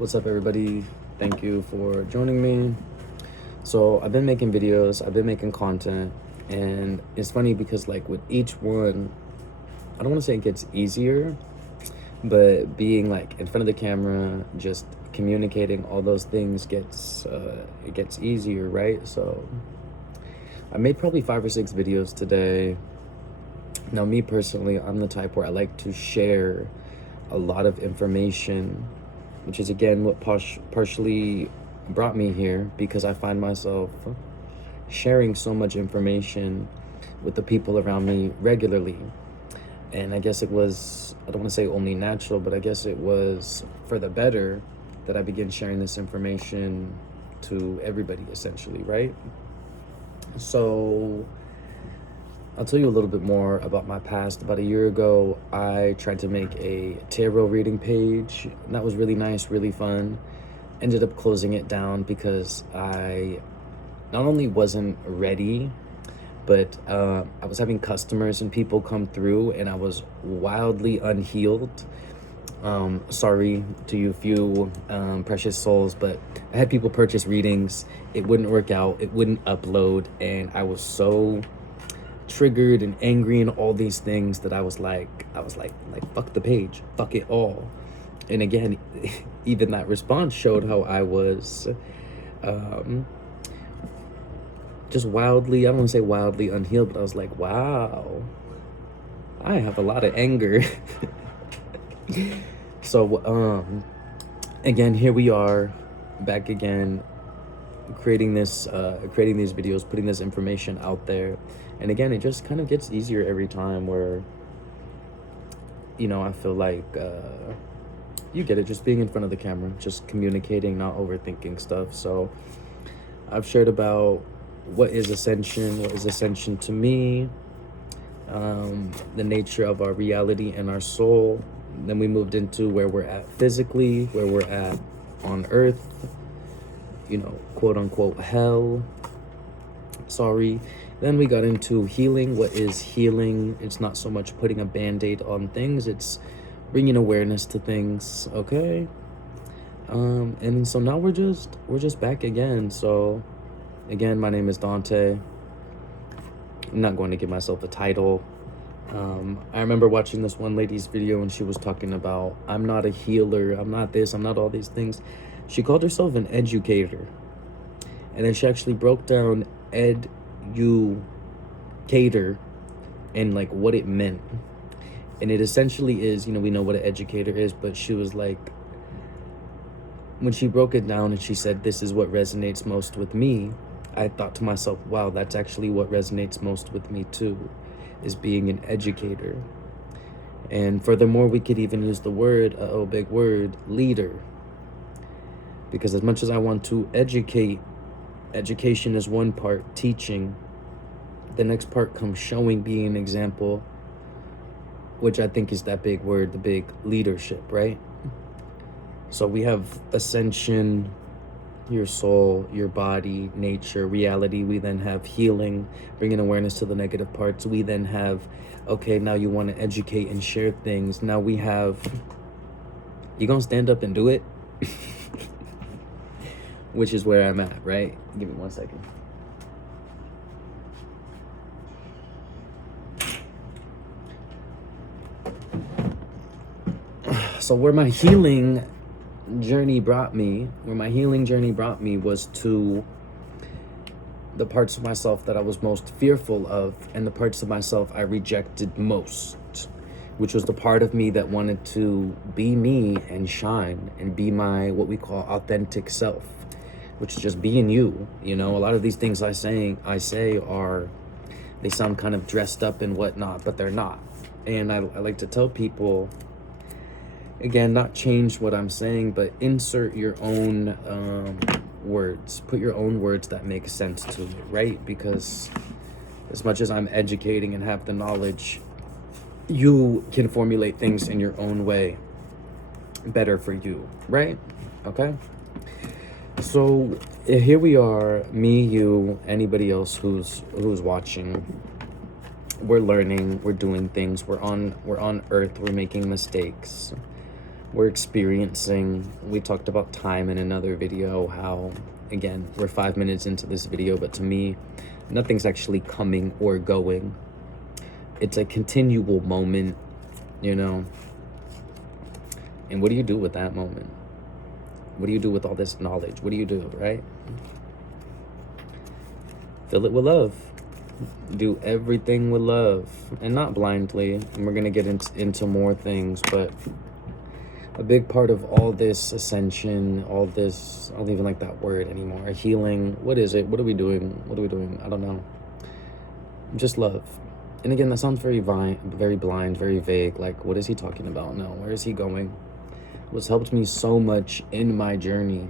What's up, everybody? Thank you for joining me. So I've been making videos, I've been making content, and it's funny because like with each one, I don't want to say it gets easier, but being like in front of the camera, just communicating all those things it gets easier, right? So I made probably 5 or 6 videos today. Now, me personally, I'm the type where I like to share a lot of information, which is again what partially brought me here, because I find myself sharing so much information with the people around me regularly. And I guess it was, I don't want to say only natural, but I guess it was for the better that I began sharing this information to everybody, essentially, right? So I'll tell you a little bit more about my past. About a year ago, I tried to make a tarot reading page. And that was really nice, really fun. Ended up closing it down because I not only wasn't ready, but I was having customers and people come through, and I was wildly unhealed. Sorry to you few precious souls, but I had people purchase readings. It wouldn't work out. It wouldn't upload, and I was so triggered and angry and all these things that I was like fuck the page, fuck it all. And again, even that response showed how I was just wildly, I don't want to say wildly unhealed, but I was like, wow, I have a lot of anger. So again, here we are back again, creating these videos, putting this information out there. And again, it just kind of gets easier every time, where I feel like you get it, just being in front of the camera, just communicating, not overthinking stuff. So I've shared about what is ascension to me, the nature of our reality and our soul. Then we moved into where we're at physically, where we're at on earth, quote unquote hell. Sorry. Then we got into healing. What is healing? It's not so much putting a band-aid on things, it's bringing awareness to things, okay? And so now we're just back again. So again, my name is Dante. I'm not going to give myself a title. I remember watching this one lady's video, and she was talking about, I'm not a healer, I'm not this, I'm not all these things. She called herself an educator. And then she actually broke down educator and like what it meant. And it essentially is, we know what an educator is, but she was like, when she broke it down and she said, this is what resonates most with me, I thought to myself, wow, that's actually what resonates most with me too, is being an educator. And furthermore, we could even use the word, big word, leader. Because as much as I want to educate, education is one part, teaching. The next part comes showing, being an example, which I think is that big word, the big leadership, right? So we have ascension, your soul, your body, nature, reality. We then have healing, bringing awareness to the negative parts. We then have, okay, now you want to educate and share things. Now we have, you gonna stand up and do it? Which is where I'm at, right? Give me 1 second. So where my healing journey brought me was to the parts of myself that I was most fearful of, and the parts of myself I rejected most, which was the part of me that wanted to be me and shine and be my, what we call, authentic self, which is just being you. A lot of these things I say are, they sound kind of dressed up and whatnot, but they're not. And I like to tell people, again, not change what I'm saying, but insert your own words. Put your own words that make sense to you, right? Because as much as I'm educating and have the knowledge, you can formulate things in your own way, better for you, right? Okay? So here we are, me, you, anybody else who's watching. We're learning, we're doing things, we're on earth, we're making mistakes. we're experiencing. We talked about time in another video, how, again, we're 5 minutes into this video, but to me, nothing's actually coming or going. It's a continual moment, you know? And what do you do with that moment? What do you do with all this knowledge? What do you do, right? Fill it with love. Do everything with love, and not blindly. And we're gonna get into more things, but a big part of all this ascension, all this, I don't even like that word anymore, healing, what is it? What are we doing? What are we doing? I don't know. Just love. And again, that sounds very blind, very vague. Like, what is he talking about? No, where is he going? What's helped me so much in my journey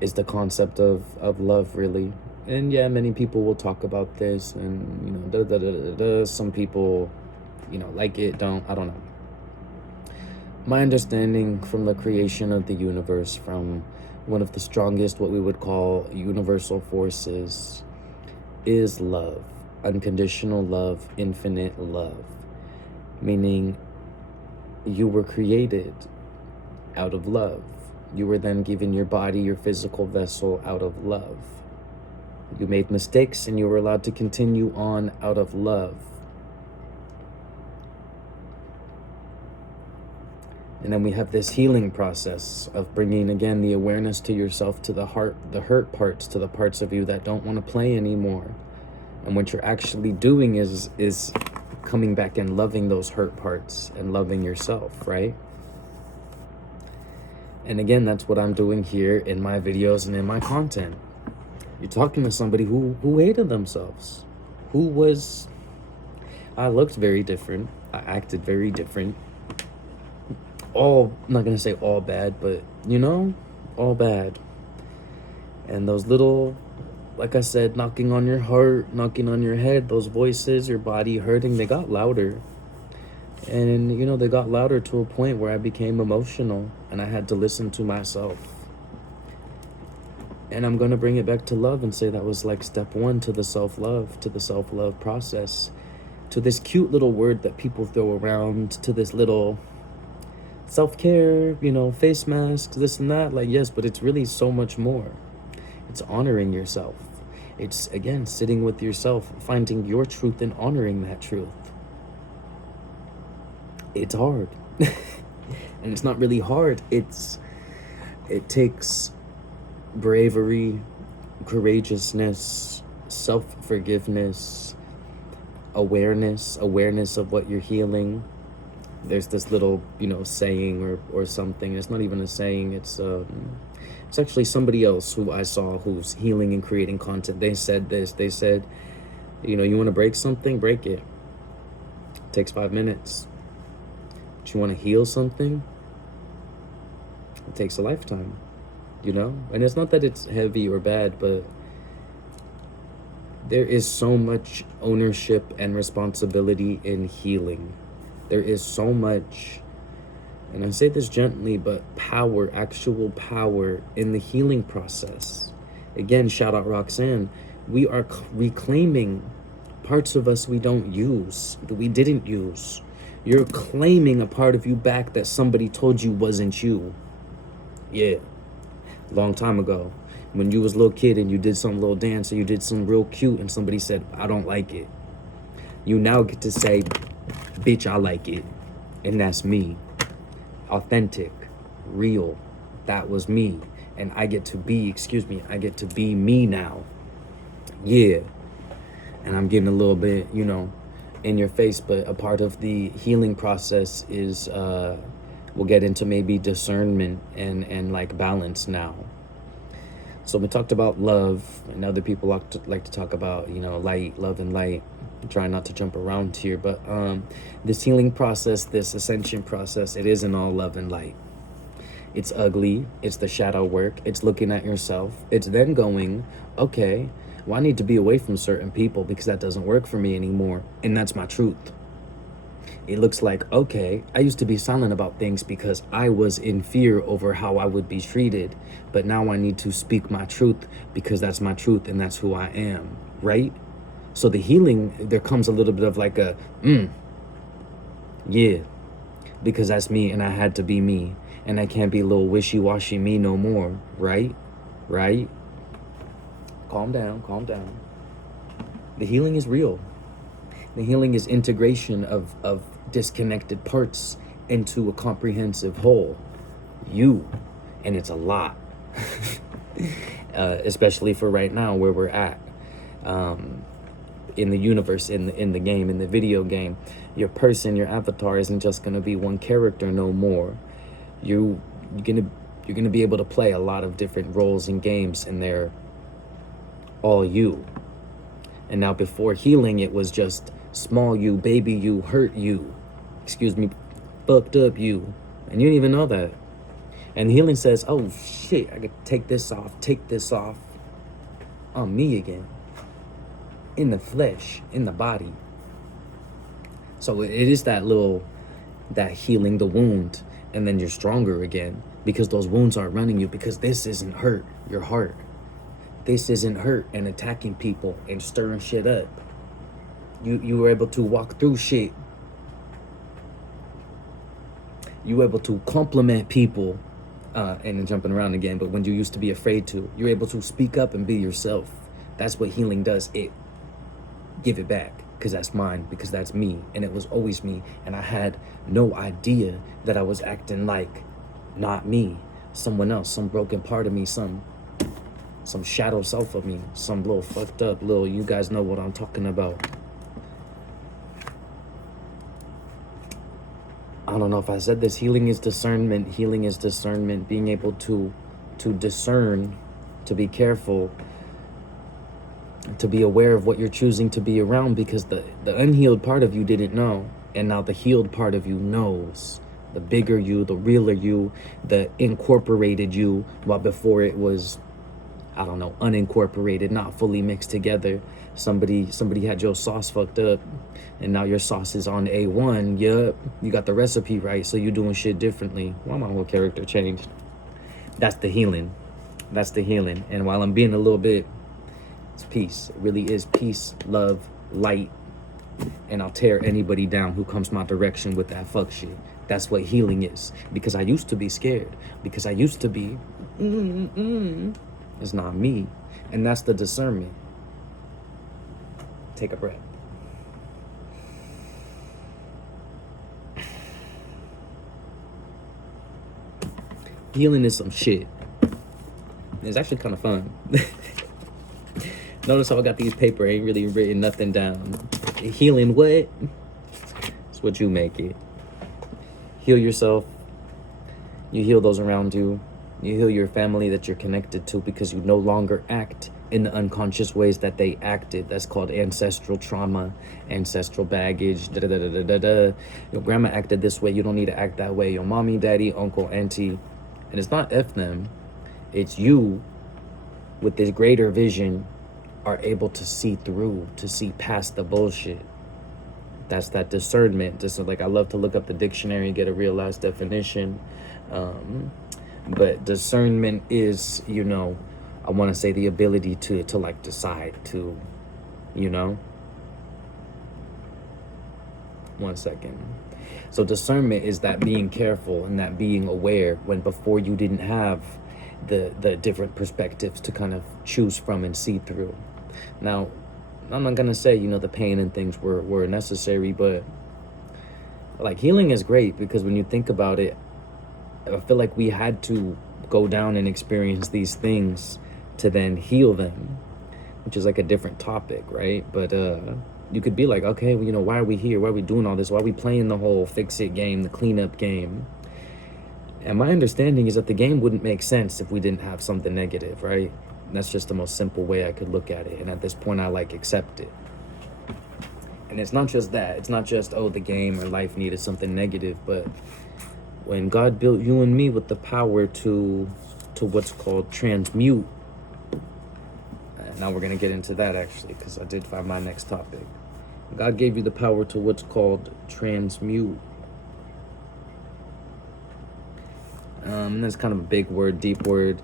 is the concept of love, really. And yeah, many people will talk about this, and, you know, some people, you know, like it, don't, I don't know. My understanding from the creation of the universe, from one of the strongest, what we would call universal forces, is love. Unconditional love, infinite love. Meaning, you were created out of love. You were then given your body, your physical vessel, out of love. You made mistakes and you were allowed to continue on out of love. And then we have this healing process of bringing, again, the awareness to yourself, to the heart, the hurt parts, to the parts of you that don't want to play anymore. And what you're actually doing is coming back and loving those hurt parts and loving yourself, right? And again, that's what I'm doing here in my videos and in my content. You're talking to somebody who hated themselves, I looked very different, I acted very different. I'm not gonna say all bad, but, you know, all bad. And those little, like I said, knocking on your heart, knocking on your head, those voices, your body hurting, they got louder. And, you know, they got louder to a point where I became emotional and I had to listen to myself. And I'm gonna bring it back to love and say that was like step one to the self-love process, to this cute little word that people throw around, to this little self-care, you know, face masks, this and that. Like, yes, but it's really so much more. It's honoring yourself. It's, again, sitting with yourself, finding your truth and honoring that truth. It's hard. And it's not really hard. It takes bravery, courageousness, self-forgiveness, awareness of what you're healing. There's this little, you know, saying or something. It's not even a saying. It's actually somebody else who I saw who's healing and creating content. They said this. They said, you know, you want to break something, break it. It takes 5 minutes. But you want to heal something, it takes a lifetime, you know? And it's not that it's heavy or bad, but there is so much ownership and responsibility in healing. There is so much, and I say this gently, but power, actual power in the healing process. Again, shout out Roxanne. We are reclaiming parts of us we don't use, that we didn't use. You're claiming a part of you back that somebody told you wasn't you. Yeah, long time ago. When you was a little kid and you did some little dance or you did some real cute and somebody said, I don't like it. You now get to say, bitch, I like it. And that's me. Authentic, real. That was me. And I get to be, I get to be me now. Yeah. And I'm getting a little bit, you know, in your face, but a part of the healing process is, we'll get into maybe discernment and like balance now. So we talked about love, and other people like to talk about, you know, light, love and light. I'm trying not to jump around here, but this healing process, this ascension process, it isn't all love and light. It's ugly. It's the shadow work. It's looking at yourself. It's then going, okay, well, I need to be away from certain people because that doesn't work for me anymore. And that's my truth. It looks like, okay, I used to be silent about things because I was in fear over how I would be treated. But now I need to speak my truth because that's my truth and that's who I am, right? So the healing, there comes a little bit of like a, yeah, because that's me and I had to be me. And I can't be a little wishy-washy me no more, right? Right? Calm down, calm down. The healing is real. The healing is integration of disconnected parts into a comprehensive whole. You. And it's a lot. Especially for right now where we're at. In the universe, in the game, in the video game. Your person, your avatar isn't just gonna be one character no more. You're gonna be able to play a lot of different roles in games, and they're all you. And now before healing, it was just small you, baby you, hurt you, excuse me, fucked up you, and you didn't even know that. And healing says, oh shit, I could take this off on me again, in the flesh, in the body. So it is that healing the wound, and then you're stronger again, because those wounds aren't running you, because this isn't hurt your heart. This isn't hurt and attacking people and stirring shit up. You were able to walk through shit. You were able to compliment people, and then jumping around again, but when you used to be afraid to, you're able to speak up and be yourself. That's what healing does. It give it back, because that's mine, because that's me, and it was always me, and I had no idea that I was acting like not me, someone else, some broken part of me, some shadow self of me, some little fucked up little, you guys know what I'm talking about. I don't know if I said this. Healing is discernment. Healing is discernment. Being able to discern, to be careful, to be aware of what you're choosing to be around, because the unhealed part of you didn't know, and now the healed part of you knows. The bigger you, the realer you, the incorporated you, while before it was, I don't know, unincorporated, not fully mixed together. Somebody had your sauce fucked up, and now your sauce is on A1. Yup, you got the recipe right, so you're doing shit differently. Why my whole character changed? That's the healing. That's the healing. And while I'm being a little bit, it's peace. It really is peace, love, light. And I'll tear anybody down who comes my direction with that fuck shit. That's what healing is. Because I used to be scared. Because I used to be, It's not me. And that's the discernment. Take a breath. Healing is some shit. It's actually kind of fun. Notice how I got these paper, I ain't really written nothing down. Healing what? It's what you make it. Heal yourself. You heal those around you. You heal your family that you're connected to, because you no longer act in the unconscious ways that they acted. That's called ancestral trauma, ancestral baggage, Your grandma acted this way, you don't need to act that way. Your mommy, daddy, uncle, auntie. And it's not F them. It's you, with this greater vision, are able to see through, to see past the bullshit. That's that discernment. Just like, I love to look up the dictionary and get a real ass definition. But discernment is, I want to say the ability to like decide to, One second. So discernment is that being careful and that being aware when before you didn't have the different perspectives to kind of choose from and see through. Now, I'm not going to say, the pain and things were necessary, but like healing is great, because when you think about it, I feel like we had to go down and experience these things to then heal them, which is like a different topic, right? But you could be like, okay, well, why are we here? Why are we doing all this? Why are we playing the whole fix-it game, the cleanup game? And my understanding is that the game wouldn't make sense if we didn't have something negative, right? That's just the most simple way I could look at it. And at this point, I accept it. And it's not just that. It's not just, the game or life needed something negative. But when God built you and me with the power to what's called transmute. And now we're going to get into that, actually, because I did find my next topic. God gave you the power to what's called transmute. That's kind of a big word, deep word.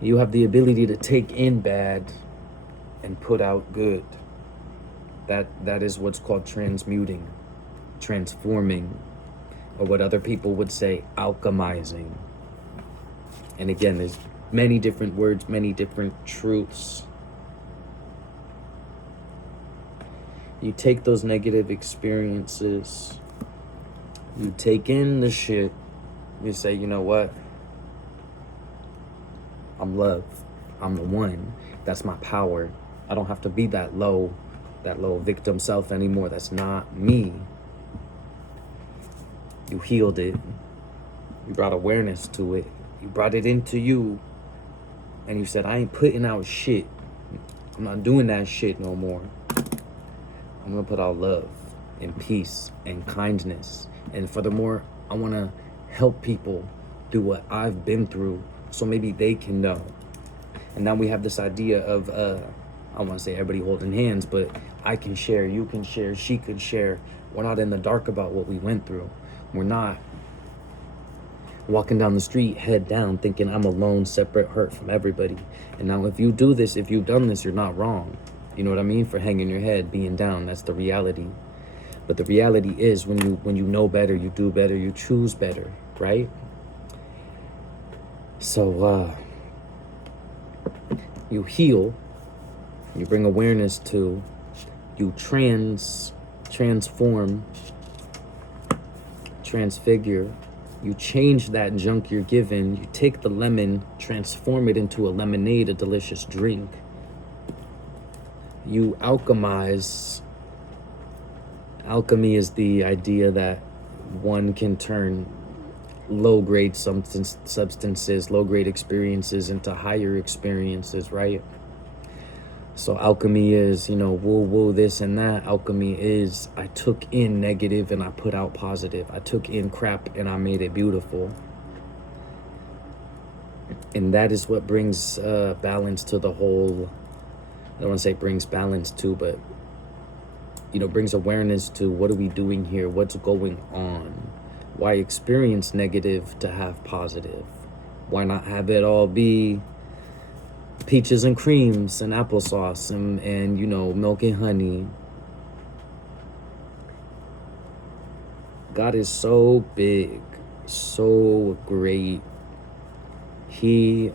You have the ability to take in bad and put out good. That is what's called transmuting, transforming. or what other people would say, alchemizing. And again, there's many different words, many different truths. You take those negative experiences, you take in the shit, you say, you know what? I'm love. I'm the one. That's my power. I don't have to be that low victim self anymore. That's not me. You healed it. You brought awareness to it. You brought it into you. And you said, I ain't putting out shit. I'm not doing that shit no more. I'm gonna put out love and peace and kindness. And furthermore, I wanna help people through what I've been through so maybe they can know. And now we have this idea of, I don't wanna say everybody holding hands, but I can share, you can share, she could share. We're not in the dark about what we went through. We're not walking down the street head down thinking I'm alone, separate, hurt from everybody. And now if you do this, if you've done this, you're not wrong. You know what I mean? For hanging your head, being down, that's the reality. But the reality is when you know better, you do better, you choose better, right? So you heal, you bring awareness to, you transform, transfigure, you change that junk you're given, you take the lemon, transform it into a lemonade, a delicious drink. You alchemize. Alchemy is the idea that one can turn low-grade substances, low-grade experiences into higher experiences, right? So alchemy is, woo-woo, this and that. Alchemy is, I took in negative and I put out positive. I took in crap and I made it beautiful. And that is what brings balance to the whole. I don't want to say brings balance to, but, brings awareness to what are we doing here? What's going on? Why experience negative to have positive? Why not have it all be peaches and creams and applesauce and milk and honey? God is so big, so great. He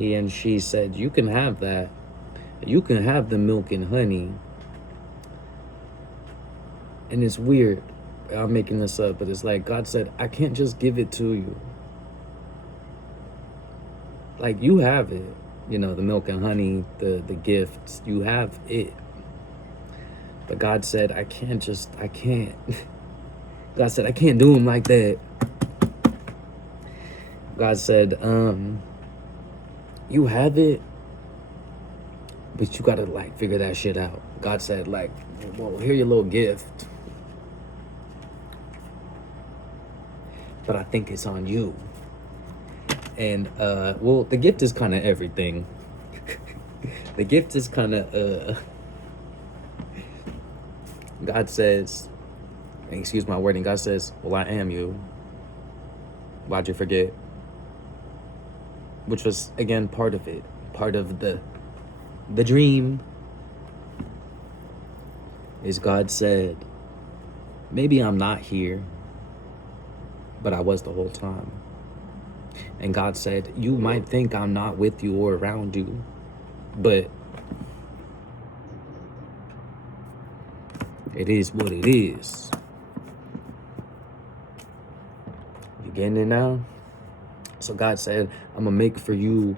and she said, you can have that. You can have the milk and honey. And it's weird. I'm making this up, but it's like God said, I can't just give it to you. Like, you have it. The milk and honey, the gifts, you have it. But God said, I can't. God said, I can't do them like that. God said, you have it, but you gotta figure that shit out. God said, well, here's your little gift, but I think it's on you. And the gift is kind of everything. The gift is kind of God says, excuse my wording, God says, well, I am you. Why'd you forget? Which was, again, part of it. Part of the dream is God said, maybe I'm not here, but I was the whole time. And God said, you might think I'm not with you or around you, but it is what it is. You getting it now? So God said, I'm going to make for you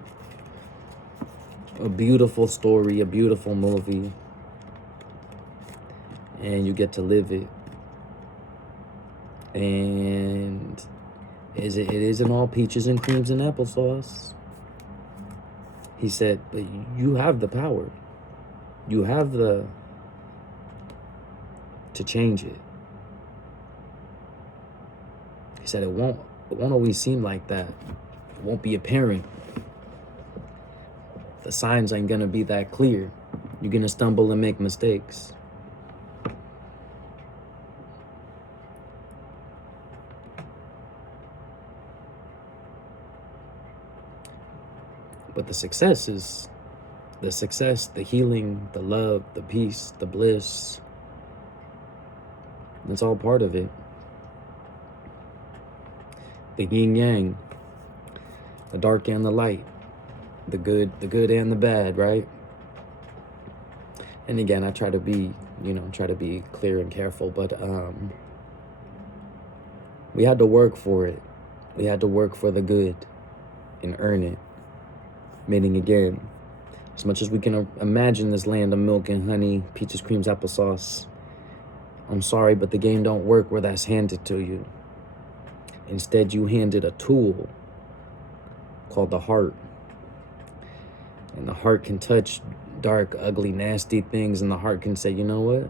a beautiful story, a beautiful movie, and you get to live it. And it isn't all peaches and creams and applesauce. He said, but you have the power. You have to change it. He said, it won't always seem like that. It won't be apparent. The signs ain't gonna be that clear. You're gonna stumble and make mistakes. But the success, the healing, the love, the peace, the bliss, that's all part of it. the yin yang, the dark and the light, the good and the bad, right? And again, I try to be, clear and careful, but we had to work for it. We had to work for the good and earn it. Meaning again, as much as we can imagine this land of milk and honey, peaches, creams, applesauce, I'm sorry, but the game don't work where that's handed to you. Instead, you handed a tool called the heart. And the heart can touch dark, ugly, nasty things, and the heart can say, you know what?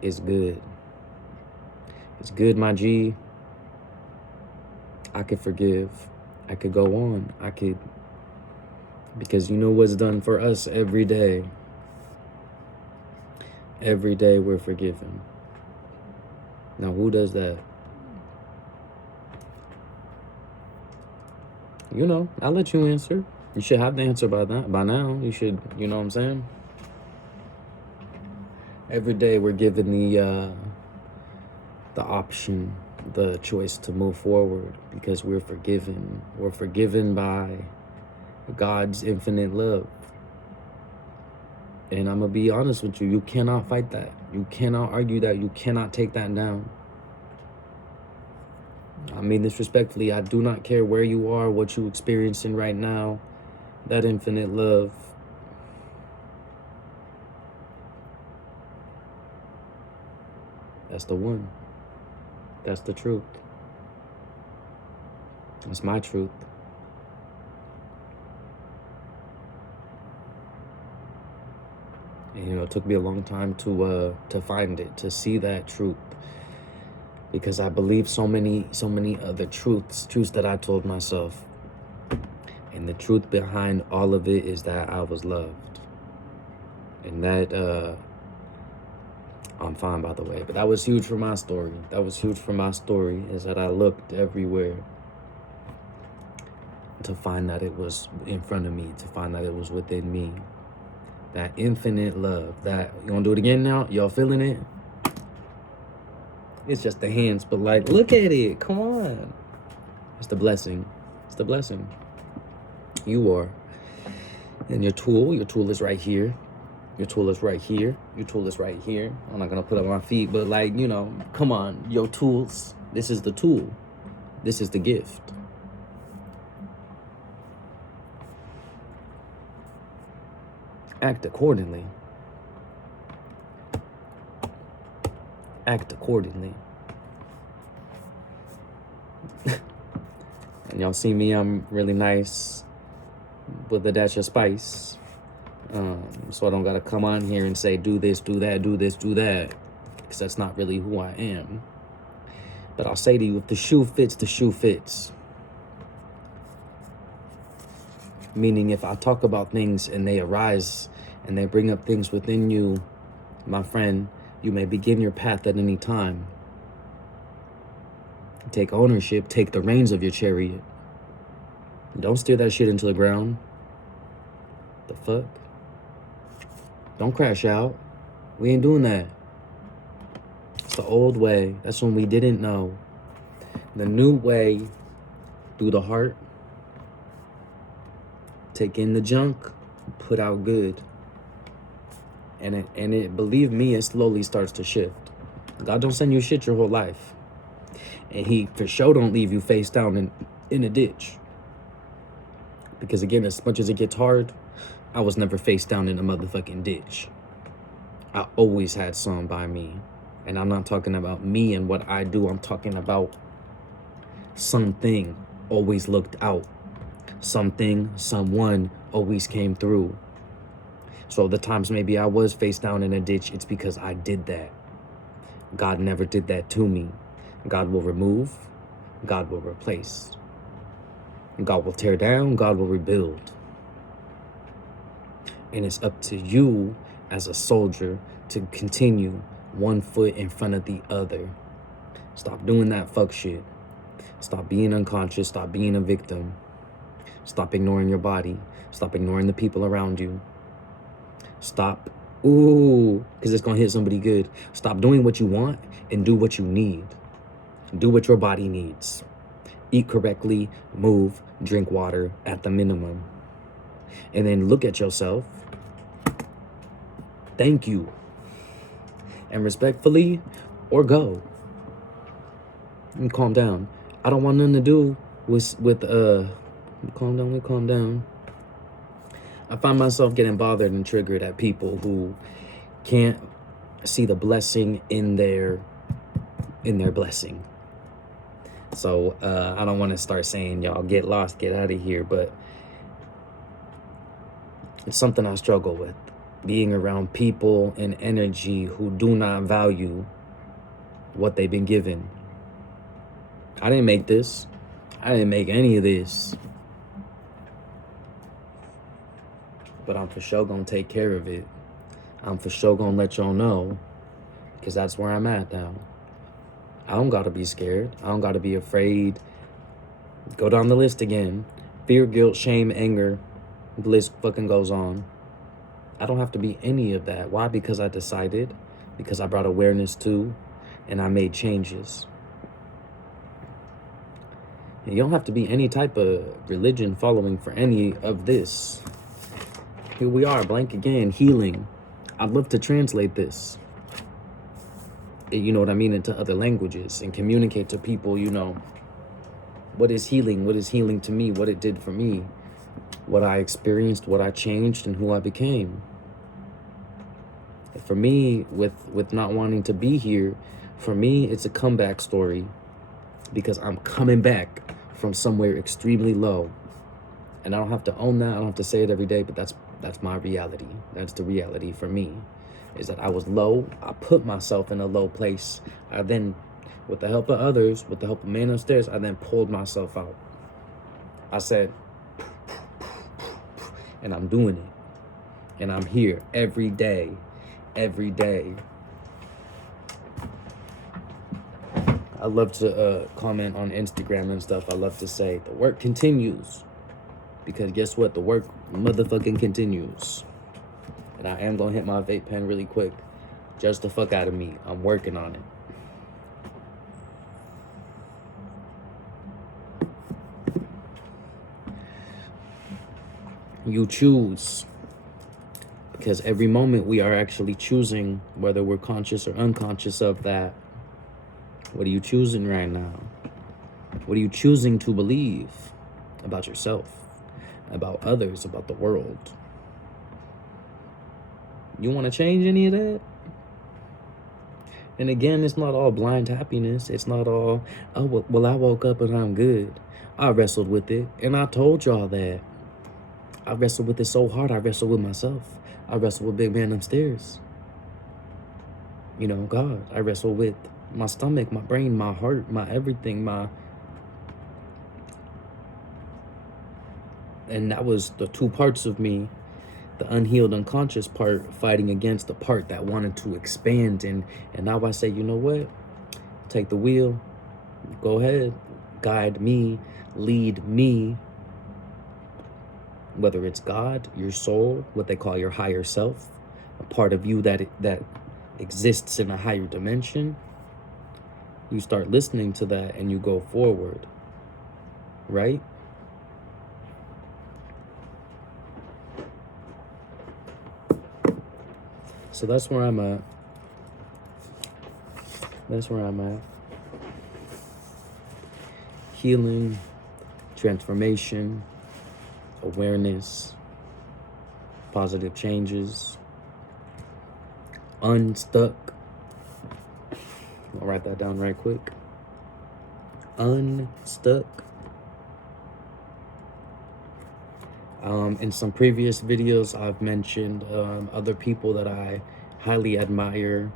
It's good. It's good, my G. I could forgive. I could go on. Because you know what's done for us every day. Every day we're forgiven. Now, who does that? I'll let you answer. You should have the answer by now. You should, you know what I'm saying? Every day we're given the option, the choice to move forward because we're forgiven. We're forgiven by God's infinite love. And I'm going to be honest with you. You cannot fight that. You cannot argue that. You cannot take that down. I mean this respectfully. I do not care where you are, what you're experiencing right now. That infinite love, that's the one. That's the truth. That's my truth. And it took me a long time to find it, to see that truth, because I believe so many other truths that I told myself. And the truth behind all of it is that I was loved. And that, I'm fine, by the way. But that was huge for my story. Is that I looked everywhere to find that it was in front of me, to find that it was within me. That infinite love. That, you want to do it again now? Y'all feeling it? It's just the hands, but look at it. Come on. It's the blessing. You are. And your tool is right here. I'm not going to put up my feet, but come on, your tools. This is the tool. This is the gift. Act accordingly. And y'all see me, I'm really nice with a dash of spice. So I don't gotta come on here and say, do this, do that, do this, do that. Because that's not really who I am. But I'll say to you, if the shoe fits, the shoe fits. Meaning if I talk about things and they arise and they bring up things within you, my friend, you may begin your path at any time. Take ownership, take the reins of your chariot. Don't steer that shit into the ground. The fuck? Don't crash out. We ain't doing that. It's the old way. That's when we didn't know. The new way, through the heart, take in the junk, put out good. And it, believe me, it slowly starts to shift. God don't send you shit your whole life. And he for sure don't leave you face down in a ditch. Because again, as much as it gets hard, I was never face down in a motherfucking ditch. I always had some by me. And I'm not talking about me and what I do. I'm talking about something always looked out. Something, someone always came through. So the times maybe I was face down in a ditch, it's because I did that. God never did that to me. God will remove. God will replace. God will tear down. God will rebuild. And it's up to you as a soldier to continue one foot in front of the other. Stop doing that fuck shit. Stop being unconscious. Stop being a victim. Stop ignoring your body. Stop ignoring the people around you. Stop, because it's going to hit somebody good. Stop doing what you want and do what you need. Do what your body needs. Eat correctly, move, drink water at the minimum. And then look at yourself. Thank you. And respectfully, or go. And calm down. I don't want nothing to do with calm down. I find myself getting bothered and triggered at people who can't see the blessing in their blessing. So I don't want to start saying, y'all get lost, get out of here, but it's something I struggle with. Being around people and energy who do not value what they've been given. I didn't make this. I didn't make any of this. But I'm for sure gonna take care of it. I'm for sure gonna let y'all know, because that's where I'm at now. I don't gotta be scared. I don't gotta be afraid. Go down the list again. Fear, guilt, shame, anger. The list fucking goes on. I don't have to be any of that. Why? Because I decided. Because I brought awareness to, and I made changes. And you don't have to be any type of religion following for any of this. Here we are, blank again, healing. I'd love to translate this, you know what I mean, into other languages and communicate to people, you know, what is healing to me, what it did for me, what I experienced, what I changed, and who I became. For me, with not wanting to be here, for me, it's a comeback story, because I'm coming back from somewhere extremely low. And I don't have to own that. I don't have to say it every day, but that's my reality. That's the reality for me, is that I was low. I put myself in a low place. I then, with the help of others, with the help of man upstairs, I then pulled myself out. I said, and I'm doing it. And I'm here every day. Every day. I love to comment on Instagram and stuff. I love to say the work continues, because guess what? The work motherfucking continues. And I am gonna hit my vape pen really quick. Just the fuck out of me. I'm working on it. You choose, because every moment we are actually choosing, whether we're conscious or unconscious of that. What are you choosing right now? What are you choosing to believe about yourself, about others, about the world? You want to change any of that? And again, it's not all blind happiness. It's not all, oh, well, I woke up and I'm good. I wrestled with it, and I told y'all that. I wrestled with it so hard. I wrestled with myself. I wrestled with big man upstairs. You know, God. I wrestled with my stomach, my brain, my heart, my everything, and that was the two parts of me, the unhealed unconscious part fighting against the part that wanted to expand. And now I say, you know what? Take the wheel. Go ahead. Guide me. Lead me. Whether it's God, your soul, what they call your higher self, a part of you that exists in a higher dimension. You start listening to that and you go forward, right? So that's where I'm at. That's where I'm at. Healing, transformation, awareness, positive changes, unstuck. I'll write that down right quick. Unstuck. In some previous videos, I've mentioned other people that I highly admire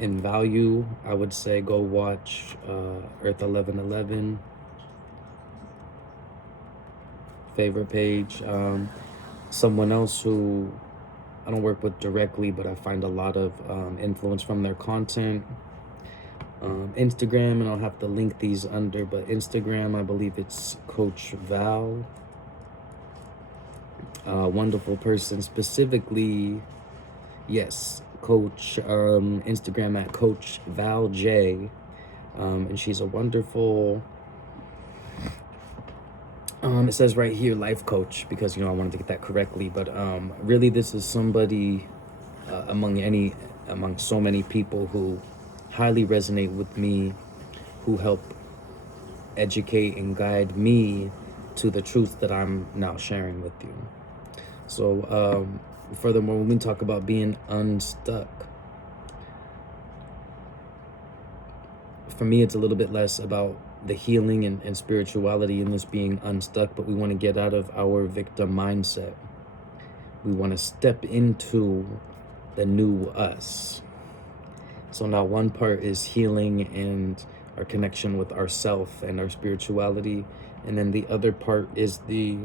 and value. I would say go watch Earth 1111. Favorite page. Someone else who I don't work with directly, but I find a lot of influence from their content. Instagram, and I'll have to link these under, but Instagram, I believe it's Coach Val. Wonderful person. Specifically, yes, Coach, Instagram at Coach Val J. And she's a wonderful, it says right here, life coach, because, I wanted to get that correctly. But really, this is somebody among so many people who highly resonate with me, who help educate and guide me to the truth that I'm now sharing with you. So, furthermore, when we talk about being unstuck, for me, it's a little bit less about the healing and spirituality in this being unstuck, but we want to get out of our victim mindset. We want to step into the new us. So now one part is healing and our connection with ourself and our spirituality. And then the other part is the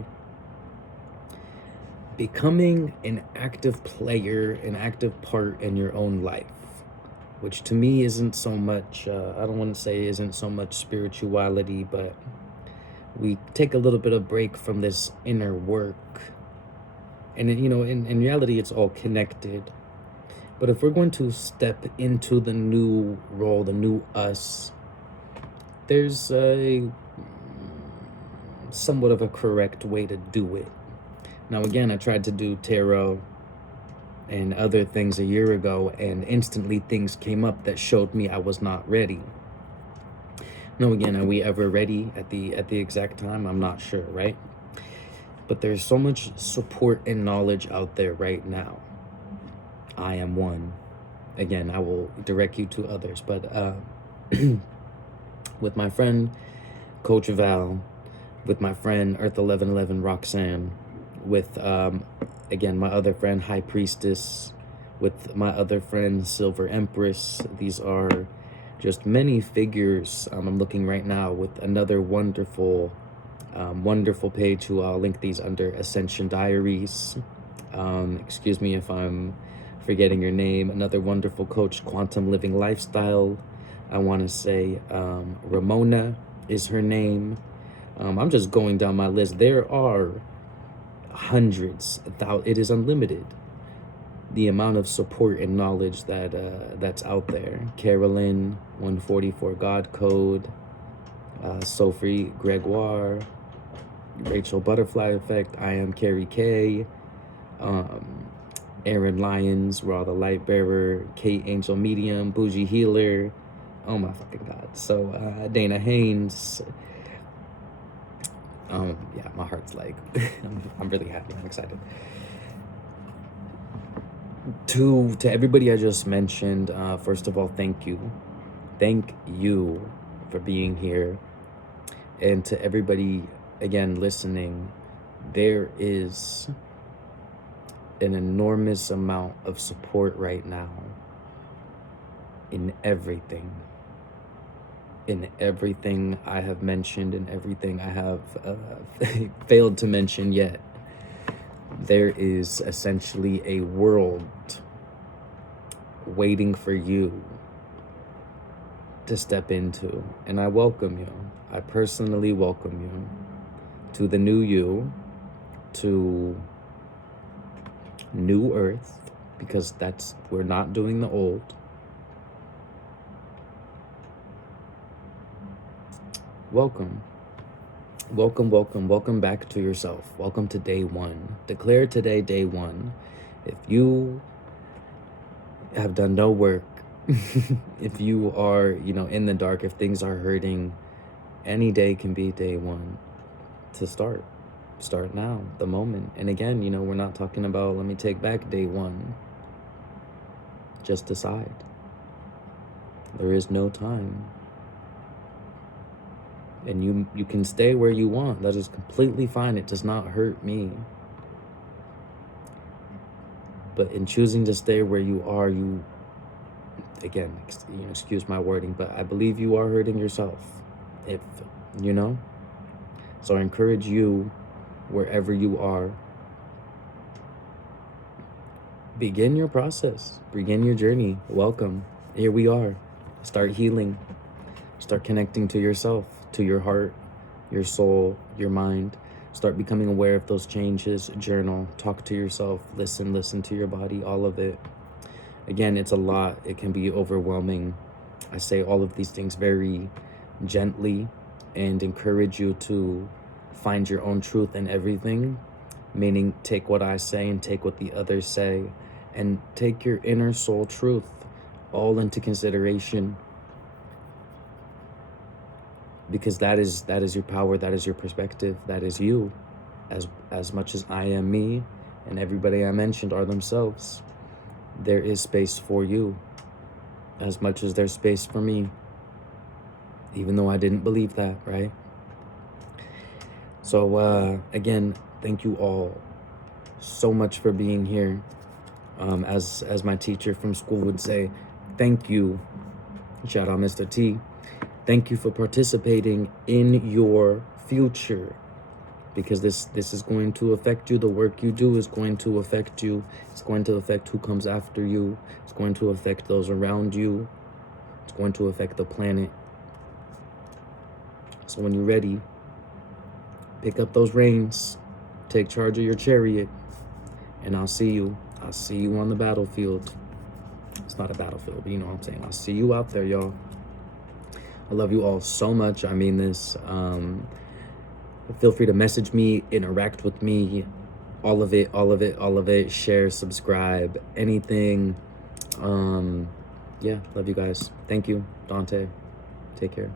becoming an active player, an active part in your own life, which to me isn't so much, I don't want to say isn't so much spirituality, but we take a little bit of break from this inner work. And, in reality, it's all connected. But if we're going to step into the new role, the new us, there's somewhat of a correct way to do it. Now, again, I tried to do tarot and other things a year ago, and instantly things came up that showed me I was not ready. Now, again, are we ever ready at the exact time? I'm not sure, right? But there's so much support and knowledge out there right now. I am one. Again, I will direct you to others, but with my friend Coach Val, with my friend Earth 1111 Roxanne, with again my other friend High Priestess, with my other friend Silver Empress. These are just many figures. I'm looking right now with another wonderful page who I'll link these under Ascension Diaries. Excuse me if I'm forgetting your name. Another wonderful coach, Quantum Living Lifestyle. I want to say Ramona is her name. I'm just going down my list. There are hundreds, it is unlimited, the amount of support and knowledge that's out there. Carolyn, 144 God Code, Sophie Gregoire, Rachel Butterfly Effect, I Am Carrie K, Aaron Lyons, Raw the Light Bearer, Kate Angel Medium, Bougie Healer, oh my fucking God. So Dana Haynes. Yeah, my heart's like, I'm really happy, I'm excited. To everybody I just mentioned, first of all, thank you. Thank you for being here. And to everybody, again, listening, there is an enormous amount of support right now in everything. In everything I have mentioned, and everything I have failed to mention yet. There is essentially a world waiting for you to step into. And I welcome you. I personally welcome you to the new you, to New Earth, because we're not doing the old. Welcome. Welcome back to yourself. Welcome to day one. Declare today day one. If you have done no work, if you are, in the dark, if things are hurting, any day can be day one to start. Start now, the moment. And again, we're not talking about, let me take back day one. Just decide. There is no time. And you can stay where you want. That is completely fine. It does not hurt me. But in choosing to stay where you are, again, excuse my wording, but I believe you are hurting yourself. So I encourage you, wherever you are, begin your process. Begin your journey. Welcome. Here we are. Start healing. Start connecting to yourself, to your heart, your soul, your mind. Start becoming aware of those changes. Journal, talk to yourself, listen to your body, all of it. Again, it's a lot. It can be overwhelming. I say all of these things very gently and encourage you to find your own truth in everything, meaning take what I say and take what the others say, and take your inner soul truth all into consideration, because that is your power, that is your perspective, that is you, as much as I am me and everybody I mentioned are themselves. There is space for you as much as there's space for me, even though I didn't believe that, right? So again, thank you all so much for being here. As my teacher from school would say, thank you. Shout out Mr. T. Thank you for participating in your future, because this is going to affect you. The work you do is going to affect you. It's going to affect who comes after you. It's going to affect those around you. It's going to affect the planet. So when you're ready, pick up those reins, take charge of your chariot, and I'll see you on the battlefield. It's not a battlefield, but you know what I'm saying. I'll see you out there, y'all. I love you all so much. I mean this. Feel free to message me, interact with me, all of it. Share, subscribe, anything. Yeah, love you guys. Thank you, Dante. Take care.